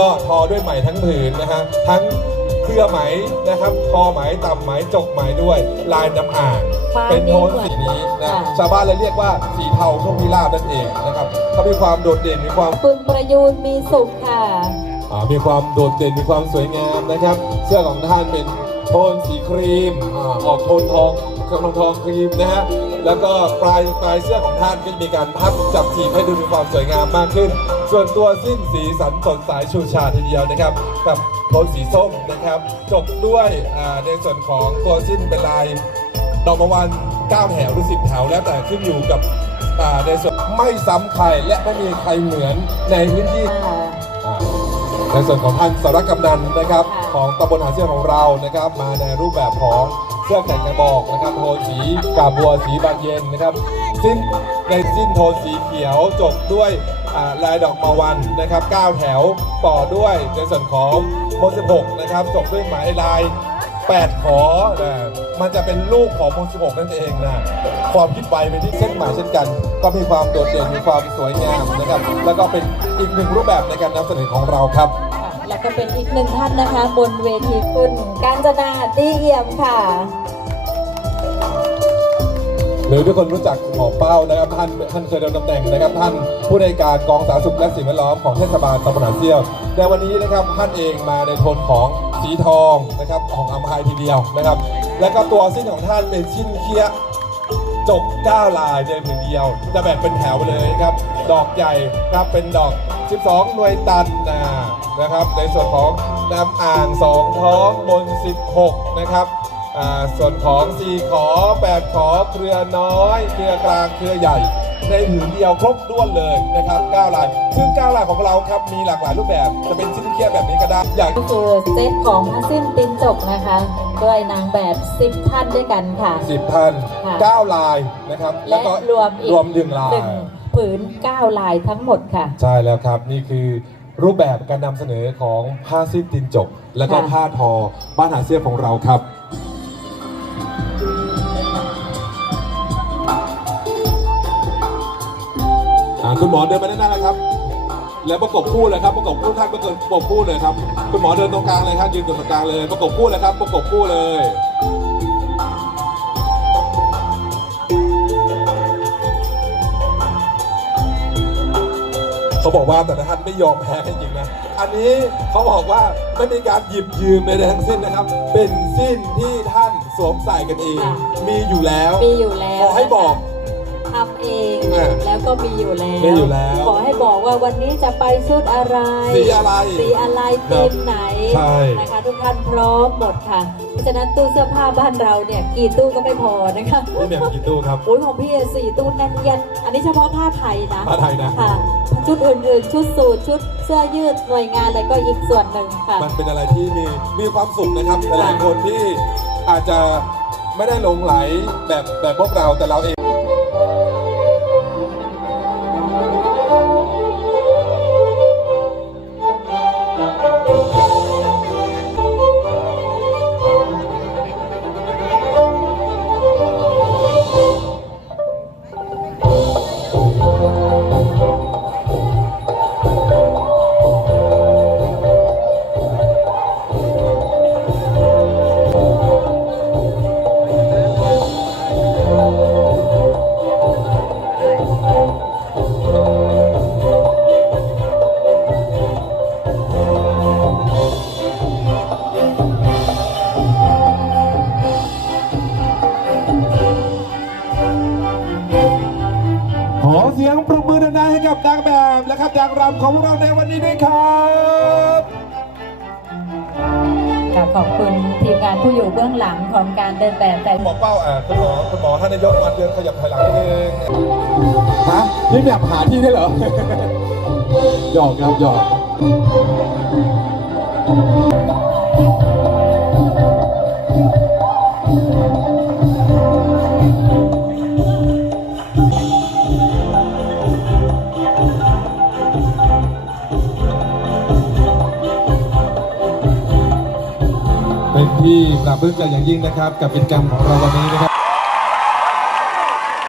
ก็ทอด้วยไหมทั้งผืนนะฮะทั้งเครือไหมนะครับทอไหมต่ำไหมจกไหมด้วย ลายน้ำอ่างฟ้าเป็นโทนนี่เหมือนสีนี้นะค่ะ ชาวบ้านเลยเรียกว่าสีเทาโชคพิราบนั่นเองนะครับเขามีความโดดเด่นมีความคุณประยูนมีสุขค่ะ อ่ามีความโดดเด่นมีความสวยงามนะครับ เสื้อของท่านเป็นโทนสีครีมอาออกโทนทองกำลังทองครีมนะฮะ แล้วก็ปลายปลายเสื้อของท่านก็จะมีการพับจับจีบให้ดูมีความสวยงามมากขึ้น ส่วนตัวสิ้นสีสันสดใสชูชาทีเดียวนะครับ กับโทนสีส้มนะครับ จบด้วยอ่าในส่วนของตัวสิ้นเป็นลายดอกมะวัน9แถวหรือ10แถวแล้วแต่ขึ้นอยู่กับอ่าในส่วนไม่ซ้ำใครและไม่มีใครเหมือนในพื้นที่อ่าในส่วนของท่านสารวัตรกำนันนะครับค่ะของตำบลหาเสื้อของเรานะครับ มาในรูปแบบของ เสื้อแข่งกระบอกนะครับโทนสีกาบัวสีบานเย็นนะครับสิ้นในสิ้นโทนสีเขียวจบด้วยลายดอกมาวันนะครับ9แถวต่อด้วยในส่วนของโม16นะครับจบด้วยหมายลาย8ขอนะมันจะเป็นลูกของโม16นั่นเองนะความคิดไปเป็นที่เส้นหมายเช่นกัน ก็มีความโดดเด่นมีความสวยงามนะครับ แล้วก็เป็นอีกหนึ่งรูปแบบในการนำเสนอของเราครับ แล้วก็เป็นอีกหนึ่งท่านนะคะ บนเวทีคุณกาญจนาดีเอี่ยมค่ะ หรือทุกคนรู้จักหมอเป้านะครับท่านท่านเคยดำตำแหน่งนะครับ ท่านผู้ในการกองสาธารณสุขและสิ่งแวดล้อมของเทศบาลตำบลหนองเซี่ยวในวันนี้นะครับท่านเองมาในโทนของสีทองนะครับของอัมพายทีเดียวนะครับ และก็ตัวสิ้นของท่านเป็นชิ้นเคี้ย จบ 9 ลายในผืนเดียว จะแบ่งเป็นแถวเลยครับ ดอกใหญ่ครับเป็นดอก 12 หน่วยตันนะนะครับ ในส่วนของน้ำอ่างสองท้องบน 16 นะครับ ส่วนของ4ขอ8ขอเครือน้อย เครือกลางเครือใหญ่ ในผืนเดียวครบด้วนเลยนะครับ9ลายซึ่ง9ลายของเราครับมีหลากหลายรูปแบบจะเป็นชิ้นเคี้ยแบบนี้ก็ได้อยากก็คือเซตของผ้าสิ้นตินจกนะคะด้วยนางแบบ 10 ท่านด้วยกันค่ะสิบท่านค่ะ9ลายนะครับ และก็รวมอีกรวมหนึ่งลายหนึ่งผืน9ลายทั้งหมดค่ะ ใช่แล้วครับนี่คือรูปแบบการนำเสนอของผ้าสิ้นตินจก และก็ค่ะผ้าทอบ้านหาเสื้อของเราครับ คุณหมอเดินมาด้านหน้าเลยครับ แล้วประกบคู่เลยครับ ประกบคู่ท่านประกบประกบคู่เลยครับ คุณหมอเดินตรงกลางเลยครับยืนตรงกลางเลย ประกบคู่เลยครับ ประกบคู่เลย เขาบอกว่าแต่ละท่านไม่ยอมแพ้จริงๆนะ อันนี้เขาบอกว่าไม่มีการหยิบยืมใดๆทั้งสิ้นนะครับ เป็นสิ้นที่ท่านสวมใส่กันเอง ค่ะ มีอยู่แล้ว มีอยู่แล้วขอให้บอก ทำเอง อ่าแล้วก็มีอยู่แล้ว มีอยู่แล้วขอให้บอกว่าวันนี้จะไปชุดอะไร สีอะไรสีอะไรครัทีบมไหนใช่ นะคะทุกท่านพร้อมหมดค่ะ เพราะฉะนั้นตู้เสื้อผ้าบ้านเราเนี่ยกี่ตู้ก็ไม่พอนะคะพี่แหม่มกี่ตู้ครับ โอ้ยของพี่อะสี่ตู้แน่นเอียนอันนี้เฉพาะผ้าไทยนะผ้าไทยนะ ค่ะ ชุดอื่นๆ ชุดสูทชุดเสื้อยืดหน่วยงานอะไรก็อีกส่วนหนึ่งค่ะ มันเป็นอะไรที่มีมีความสุขนะครับหลายๆคนที่อาจจะไม่ได้หลงไหลแบบแบบพวกเราแต่เราเอง ขอเสียงปรบมือดังๆให้กับนางแบบและครับนางรำของพวกเราในวันนี้ด้วยครับค่ะขอบคุณทีมงานผู้อยู่เบื้องหลังของการเดินแบบแต่หมอเป้าอะคุณหมอคุณหมอท่านนายกมาเดินขยับถอยหลังนิดนึงฮะนี่แบบหาที่ได้เหรอหยอกครับหยอกเป็ ที่ปราบปลื้มใจอย่างยิ่งนะครับ กับกิจกรรมของเราวันนี้นะครับ